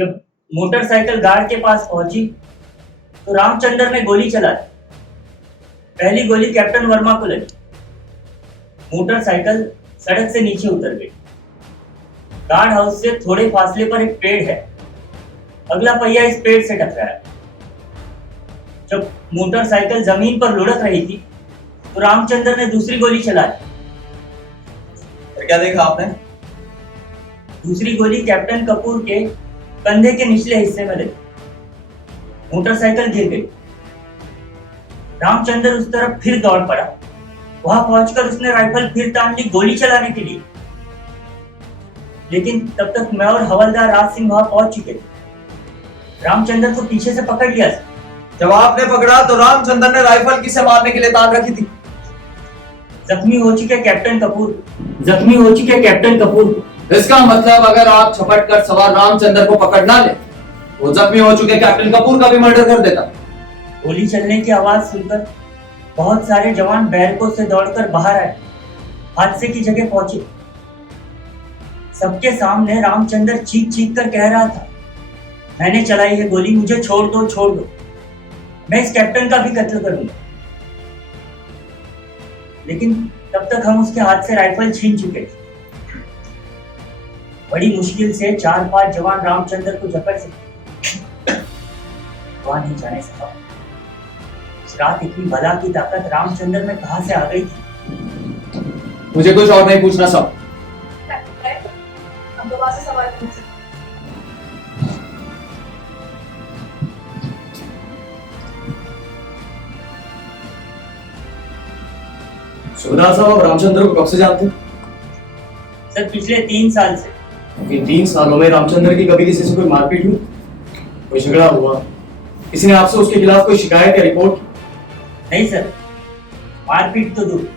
जब motorcycle guard के पास पहुंची तो रामचंद्र ने गोली चला दी। पहली गोली कैप्टन वर्मा को लगी। मोटरसाइकिल सड़क से नीचे उतर गई। गार्ड हाउस से थोड़े फासले पर एक पेड़ है। अगला पहिया इस पेड़ से टकराया। जब मोटरसाइकिल जमीन पर लुढ़क रही थी तो रामचंद्र ने दूसरी गोली चला दी। फिर क्या देखा आपने? दूसरी गोली कैप्टन कपूर के कंधे के निचले हिस्से में लगी। मोटरसाइकिल गिर गई। रामचंद्र उस तरफ फिर दौड़ पड़ा। वहां पहुंचकर उसने राइफल फिर तान ली गोली चलाने के लिए, लेकिन तब तक मैं और हवलदार राज सिंह वहां पहुंच चुके थे। रामचंद्र को पीछे से पकड़ लिया। जब आपने पकड़ा तो रामचंद्र ने राइफल किसे मारने के लिए तान रखी थी? जख्मी हो चुके कैप्टन कपूर। इसका मतलब अगर आप झपट कर सवार रामचंद्र को पकड़ ना ले तो जख्मी हो चुके कैप्टन कपूर का भी मर्डर कर देता। गोली चलने की आवाज सुनकर बहुत सारे जवान बैरकों से दौड़कर बाहर आए। हादसे की जगह पहुंचे। सबके सामने रामचंद्र चीख चीख कर कह रहा था, मैंने चलाई है गोली, मुझे छोड़ दो, मैं इस कैप्टन का भी कत्ल करूंगा। लेकिन तब तक हम उसके हाथ से राइफल छीन चुके थे। बड़ी मुश्किल से 4-5 जवान रामचंद्र को जकड़ सके। वहां नहीं जाने सका। इस रात इतनी बला की ताकत रामचंद्र में कहां से आ गई थी? मुझे कुछ और नहीं पूछना सब। हम दोबारा से सवाल पूछ सकते। सुबेदार साहब, आप रामचंद्र को कब से जानते हैं? सर, पिछले 3 साल से। इन 3 सालों में रामचंद्र की कभी किसी से कोई मारपीट हुई, कोई झगड़ा हुआ, किसी ने आपसे उसके खिलाफ कोई शिकायत या रिपोर्ट? नहीं सर, मारपीट तो दूर,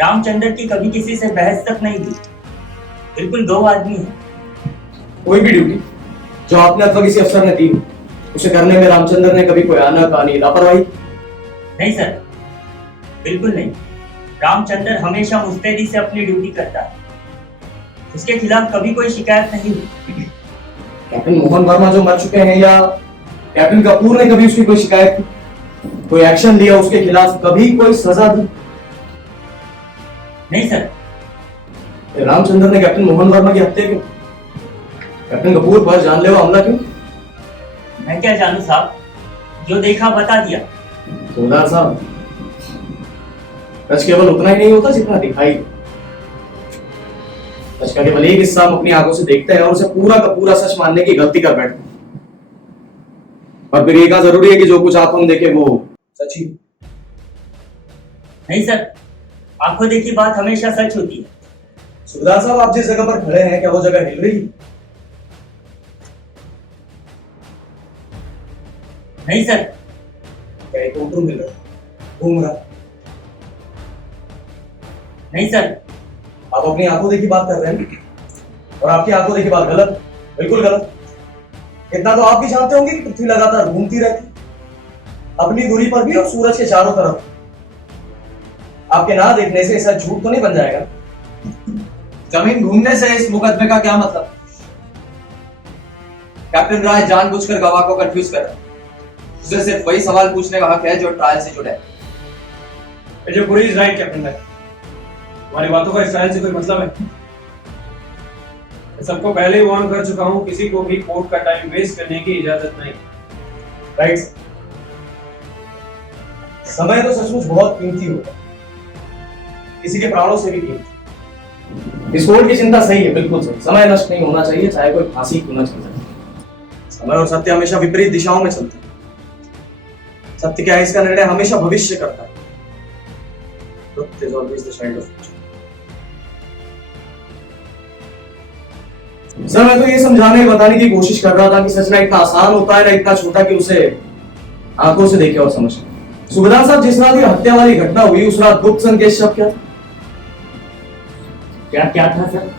रामचंद्र की कभी किसी से बहस तक नहीं हुई। बिल्कुल 2 आदमी है। कोई भी ड्यूटी जो आपने अथवा किसी अफसर ने दी हो, उसे करने में रामचंद्र ने कभी कोई आना कहानी लापरवाही? नहीं सर, बिल्कुल नहीं। रामचंद्र हमेशा मुस्तैदी से अपनी ड्यूटी करता है। उसके खिलाफ कभी कोई शिकायत नहीं हुई। कैप्टन मोहन वर्मा जो मर चुके हैं, या कैप्टन कपूर ने कभी उसकी कोई शिकायत की, कोई एक्शन लिया उसके खिलाफ, कभी कोई सजा दी? नहीं सर। रामचंद्र ने कैप्टन मोहन वर्मा की हत्या क्यों, कैप्टन कपूर पर जानलेवा हमला क्यों? मैं क्या जानूं साहब, जो देखा बता दिया। सुबेदार साहब, सच केवल उतना ही नहीं होता जितना दिखाई। सच का केवल एक हिस्सा हम अपनी आंखों से देखते हैं और उसे पूरा का पूरा सच मानने की गलती कर बैठते हैं। और फिर ये कहा जरूरी है कि जो कुछ आंखों में देखे वो सच ही? नहीं सर, आंखों देखी बात हमेशा सच होती है। सुबेदार साहब, आप जिस जगह पर खड़े हैं, क्या वो जगह हिल रही? नहीं सर। क्या एक कोटरूम हिल रहा, घूम रहा? नहीं सर। आप अपनी आंखों देखी बात कर रहे हैं और आपकी आंखों देखी बात गलत, बिल्कुल गलत। इतना तो आप भी जानते होंगे कि पृथ्वी लगातार घूमती रहती, अपनी दूरी पर भी और सूरज के चारों तरफ। आपके ना देखने से ऐसा झूठ तो नहीं बन जाएगा? जमीन घूमने से इस मुकदमे का क्या मतलब? कैप्टन राय जानबूझकर गवाह को कंफ्यूज कर रहा है। उसे सिर्फ वही सवाल पूछने का हक है जो ट्रायल से जुड़े हैं। जो पूरी इज राइट कैप्टन राय, हमारी बातों का इस ट्रायल से कोई मतलब है? मैं सबको पहले ही वार्न कर चुका हूं, किसी को भी कोर्ट का टाइम वेस्ट करने की इजाजत नहीं। राइट। समय तो सचमुच बहुत कीमती होता है, किसी के प्राणों से भी कीमती। इस कोर्ट की चिंता सही है, बिल्कुल सही। समय नष्ट नहीं होना चाहिए, चाहे कोई फांसी क्यों न चल जाए। समय और सत्य हमेशा विपरीत दिशाओं में चलते हैं। सत्य क्या है, इसका निर्णय हमेशा भविष्य करता है। Truth is always the child of future. Sir, मैं तो ये समझाने बताने की कोशिश कर रहा था कि सच ना इतना आसान होता है, ना इतना छोटा कि उसे आंखों से देखे और समझे। सुबेदार साहब, जिस रात ये हत्या वाली घटना हुई, उस रात गुप्त संकेत शब्द क्या था? क्या था सर?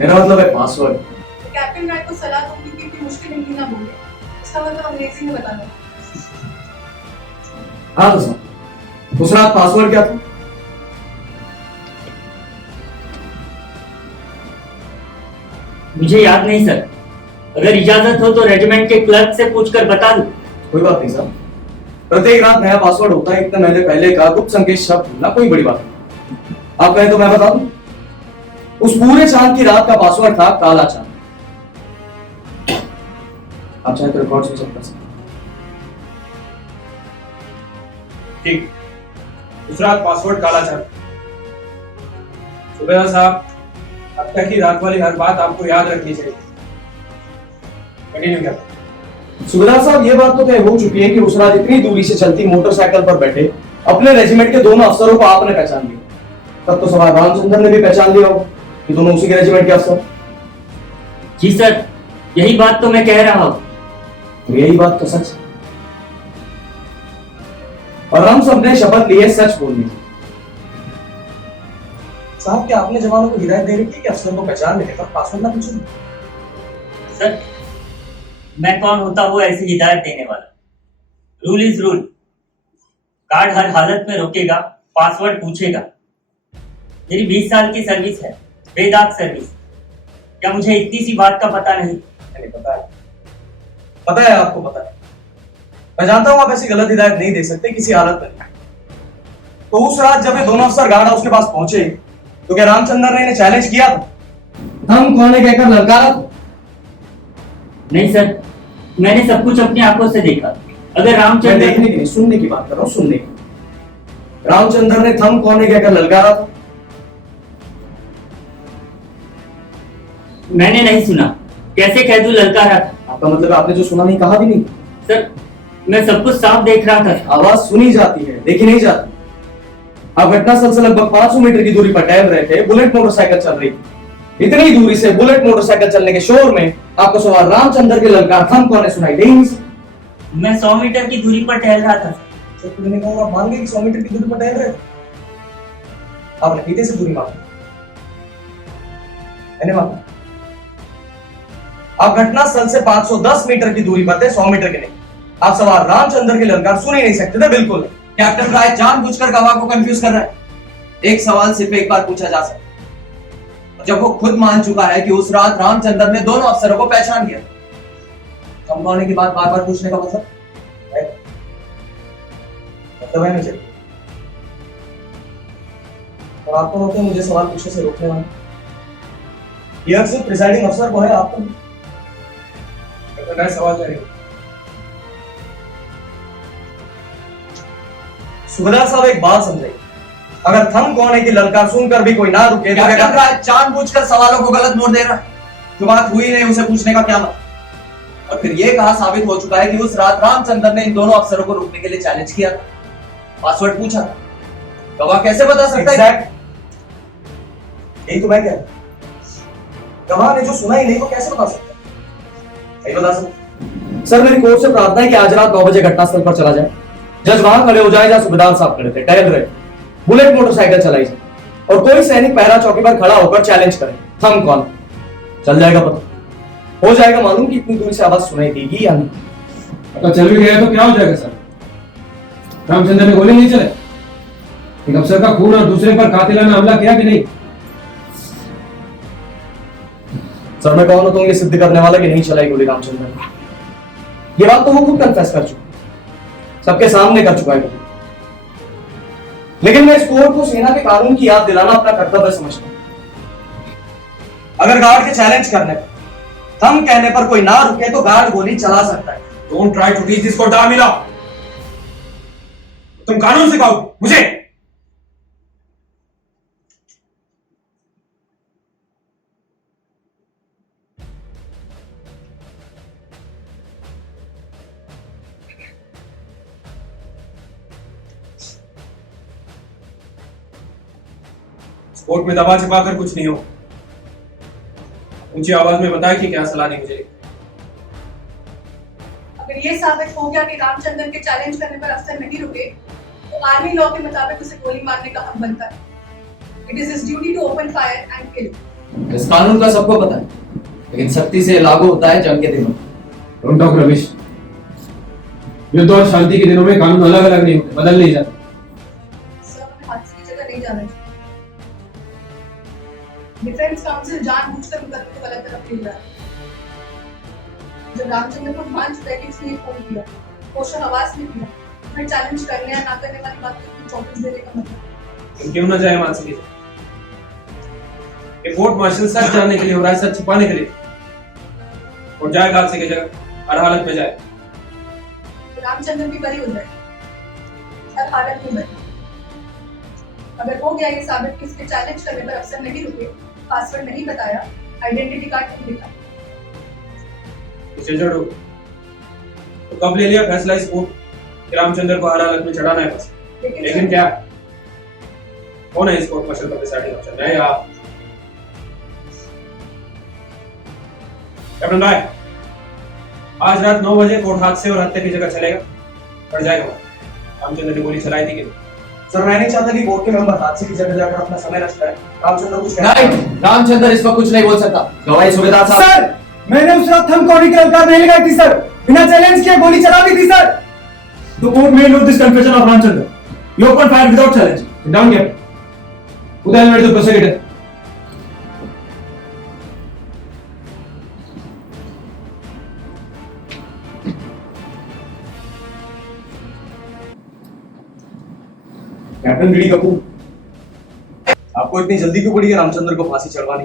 मेरा मतलब है पासवर्ड। तो कैप्टन राय को सलाह दूंगी कि इतनी मुश्किल हिंदी ना बोले। इसका मतलब अंग्रेजी में बताना। हाँ तो सर, उस रात पासवर्ड क्या था? मुझे याद नहीं सर। अगर इजाजत हो तो रेजिमेंट के क्लर्क से पूछकर बता दूं। कोई बात नहीं सर, प्रत्येक रात नया पासवर्ड होता है, इतने महीने पहले का गुप्त संकेत शब्द ना, कोई बड़ी बात नहीं। आप कहें तो मैं बता दूं। उस पूरे चांद की रात का पासवर्ड था काला चांद। आप चाहे तो रिकॉर्ड से चेक कर सकते हैं। ठीक, उस रात पासवर्ड काला चांद। सुबेदार साहब, अब तक की रात वाली हर बात आपको याद रखनी चाहिए। कंटिन्यू कर। सुबेदार साहब, ये बात तो तय हो चुकी है कि उस रात इतनी दूरी से चलती मोटरसाइकिल पर बैठे अपने रेजिमेंट के दोनों अफसरों को आपने पहचान लिया। तब तो सवाल रामचंद्र ने भी पहचान लिया होगा कि दोनों उसी के रेजिमेंट के अफसर। जी सर, यही बात तो मैं कह रहा हूं। तो यही बात तो सच है, और हम सब ने शपथ ली है सच बोलने की। साहब, क्या आपने जवानों को हिदायत दे रही थी कि अफसर को पहचान लेने पर पासवर्ड ना पूछे? सर, मैं कौन होता हूँ ऐसी हिदायत देने वाला? Rule is rule. गार्ड हर हालत में रोकेगा, पासवर्ड पूछेगा। मेरी 20 साल की सर्विस है, बेदाग सर्विस। क्या मुझे इतनी सी बात का पता नहीं? नहीं पता है, पता है, आपको पता है। मैं जानता हूं आप ऐसी गलत हिदायत नहीं दे सकते किसी हालत में। तो उस रात जब ये दोनों अफसर गार्ड हाउस के पास पहुंचे तो क्या रामचंद्र ने इन्हें चैलेंज किया था? हम कौन है कहकर ललकारा था? नहीं सर, मैंने सब कुछ अपनी आंखों से देखा। अगर मैं रामचंद्र देखने की नहीं, सुनने की बात कर रहा हूं, सुनने की। रामचंद्र ने थम कौन है कहकर ललकारा था? मैंने नहीं सुना, कैसे कह दूं ललकारा था? आपका मतलब आपने जो सुना नहीं, कहा भी नहीं? सर, मैं सब कुछ साफ देख रहा था। आवाज सुनी जाती है, देखी नहीं जाती। आप घटनास्थल से लगभग 500 मीटर की दूरी पर टहल रहे थे, बुलेट मोटरसाइकिल चल रही थी। इतनी दूरी से बुलेट मोटरसाइकिल चलने के शोर में आपको सवाल रामचंद्र के ललकार थम कौन है सुनाई दे ही नहीं सकती। मैं 100 मीटर की दूरी पर टहल रहा था। तो तुमने कहा आप मान गए कि 100 मीटर की दूरी पर टहल रहे थे? आपने फीते से दूरी मांगी, मैंने मांगा। आप घटनास्थल से 510 मीटर की दूरी पर थे, 100 मीटर के नहीं। आप सवाल रामचंद्र के ललकार सुन ही नहीं सकते थे, बिल्कुल नहीं। कैप्टन राय जानबूझकर गवाह को कंफ्यूज कर रहा है। एक सवाल सिर्फ एक बार पूछा जा सकता है, जब वो खुद मान चुका है कि उस रात रामचंद्र ने दोनों अफसरों को पहचान लिया। धमकाने की बात बार बार पूछने का मतलब है नहीं चाहिए। और आपको होते मुझे सवाल पूछने से रोकने वाले? यह सिर्फ प्रिसाइडिंग अफसर को है, आपको नहीं। कैप्टन राय सवाल करेंगे। सुबेदार साहब, एक बात समझे, अगर थम कौन है कि ललकार सुनकर भी कोई ना रुके तो कैप्टन राय जानबूझकर सवालों को गलत मोड़ दे रहा है। जो बात हुई नहीं उसे पूछने का क्या मतलब? और फिर यह कहा साबित हो चुका है कि उस रात रामचंद्र ने इन दोनों अफसरों को रोकने के लिए चैलेंज किया था, पासवर्ड पूछा था। गवाह कैसे बता सकता है? यही तो मैं कह रहा हूं। गवाह ने जो सुना ही नहीं वो कैसे बता सकता है? नहीं बता सकता। सर, मेरी कोर्ट से प्रार्थना है कि आज रात 9 बजे घटनास्थल पर चला जाए। जज वहां खड़े हो जाए जहां सुबेदार साहब खड़े थे, टहल रहे, बुलेट मोटरसाइकिल चलाई जाए, और कोई सैनिक पहरा चौकी पर खड़ा होकर चैलेंज करे थम कौन। चल जाएगा पता, हो जाएगा मालूम कि इतनी दूर से आवाज सुनाई देगी या नहीं। तो चल भी गया तो क्या हो जाएगा सर? रामचंद्र ने गोली नहीं चले? एक अफसर का खून और दूसरे पर कातिलाना हमला किया कि नहीं? सर, मैं कौन होता हूं ये सिद्ध करने वाला कि नहीं चलाई गोली रामचंद्र ने? ये बात तो वो खुद कन्फेस कर चुका, सबके सामने कर चुका है। लेकिन मैं इस कोर्ट को सेना के कानून की याद दिलाना अपना कर्तव्य समझता हूं। अगर गार्ड के चैलेंज करने पर, थम कहने पर कोई ना रुके तो गार्ड गोली चला सकता है। Don't try to teach this for Damila. तुम कानून सिखाओ मुझे। कोर्ट में दबा छिपा कर कुछ नहीं हो। ऊंची आवाज में बताया कि क्या सलाह दी मुझे। अगर ये साबित हो गया कि रामचंद्र के चैलेंज करने पर अफसर नहीं रुके तो आर्मी लॉ के मुताबिक उसे गोली मारने का हक बनता है। It is his duty to open fire and kill. इस कानून का सबको पता है, लेकिन सख्ती से लागू होता है जंग के दिनों। Don't talk Ramesh. युद्ध और शांति के दिनों में कानून अलग अलग नहीं होते, बदल नहीं जाते। सर, हमें हादसे की जगह नहीं जाना चाहिए। डिफेंस काउंसिल जानबूझकर मुकदमे को गलत तरफ ले रहा है। जब रामचंद्र को मान चुका है कि इसने ये फोन किया, होशो हवास में किया, फिर चैलेंज करने या ना करने वाली बात को चौबीस देने का मतलब। तुम क्यों ना जाए मानसी के ये कोर्ट मार्शल सच जानने के लिए हो रहा है, सच छुपाने के लिए। और जाए हाथ से की जगह हर हालत में जाए। रामचंद्र भी बरी हो जाए, हर हालत में बरी। अगर हो गया ये साबित कि इसके चैलेंज करने पर अफसर नहीं रुके, पासवर्ड नहीं बताया, आइडेंटिटी कार्ड नहीं दिखा, इसे जड़ो तो कब ले लिया फैसला इस कोर्ट कि रामचंद्र को हर हालत में चढ़ाना है बस। लेकिन क्या कौन है इस कोर्ट मार्शल का प्रिसाइडिंग अफसर? मैं या आप? कैप्टन भाई, आज रात 9 बजे कोर्ट हादसे और हत्या की जगह चलेगा, पड़ जाएगा। रामचंद्र ने गोली चलाई थी कि सर मैं नहीं चाहता कि कोर्ट के मेंबर हादसे की जगह जाकर अपना समय नष्ट करें। रामचंद्र कुछ नहीं, रामचंद्र इस वक्त कुछ नहीं बोल सकता। गवाही सुबेदार साहब। सर मैंने उस रात थंब कॉर्डी कार नहीं लगाई थी सर, बिना चैलेंज किए गोली चला दी थी sir. The court may note this confession of Ramchandra. You opened fire without challenge. Sit down, Captain. Who the hell made the prosecutor? Captain BD Kapoor, आपको इतनी जल्दी क्यों पड़ी है रामचंद्र को फांसी चढ़वानी?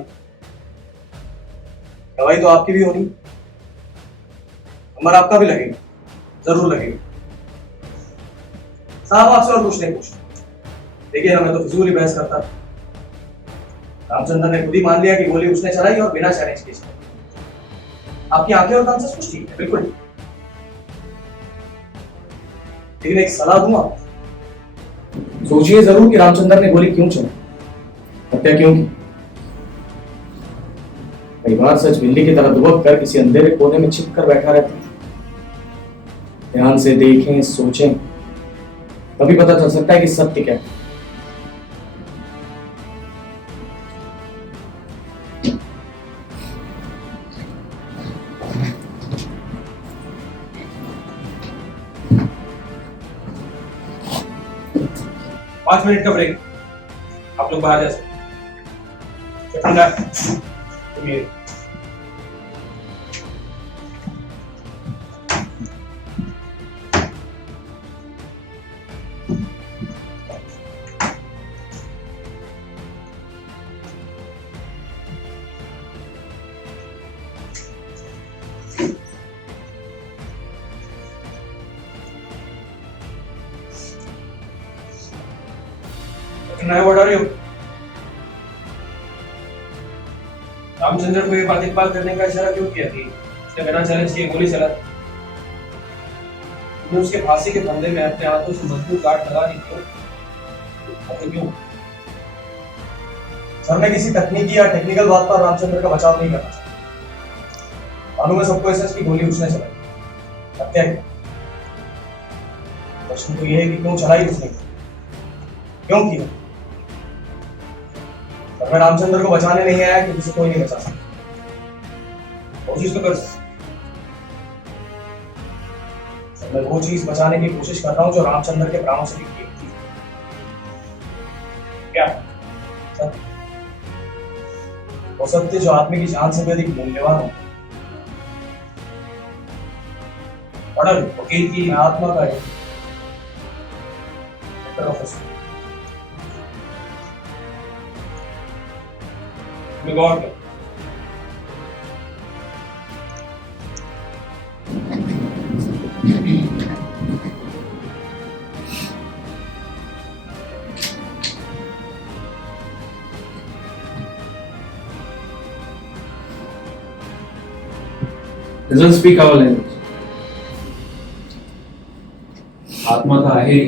गवाही तो आपकी भी होनी, नंबर आपका भी लगेगा, जरूर लगेगा। साहब आपसे और कुछ नहीं पूछना। देखिए ना, मैं तो फिजूल ही बहस करता। रामचंद्र ने खुद ही मान लिया कि गोली उसने चलाई और बिना चैलेंज के चलाई। आपकी आंखें और कान से कुछ ठीक है, बिल्कुल। लेकिन एक सलाह दूं आपको, सोचिए जरूर कि रामचंद्र ने गोली क्यों चलाई, हत्या क्यों की। कई बार सच बिल्ली की तरह दुबक कर किसी अंधेरे कोने में छिप कर बैठा रहता है। ध्यान से देखें, सोचें, तभी पता चल सकता है कि सत्य क्या है। पांच मिनट का ब्रेक, आप लोग बाहर जा सकते। कैप्टन साहब, ये what are you? रामचंद्र को ये बात इकबाल करने का इशारा क्यों किया थी? उसने बिना चैलेंज किए गोली चला। तुमने उसके फांसी के फंदे में अपने हाथों से मजबूत गांठ लगा दी क्यों? तो क्यों? सर मैं किसी तकनीकी या टेक्निकल बात पर रामचंद्र का बचाव नहीं करना चाहता। मालूम है सबको ऐसा कि गोली उसने चलाई, हत्या की। प्रश्न तो यह है कि क्यों चलाई उसने, क्यों किया? और मैं रामचंद्र को बचाने नहीं आया कि किसी कोई नहीं बचा सकता। कोशिश तो कर। मैं वो चीज बचाने की कोशिश कर रहा हूं जो रामचंद्र के प्राणों से भी कीमती है। क्या? सत्य। वो सत्य जो आदमी की जान से भी अधिक मूल्यवान हो। ऑर्डर वकील की आत्मा का है। ऑफिसर में गौर कर। Doesn't speak our language. आत्मा का आहे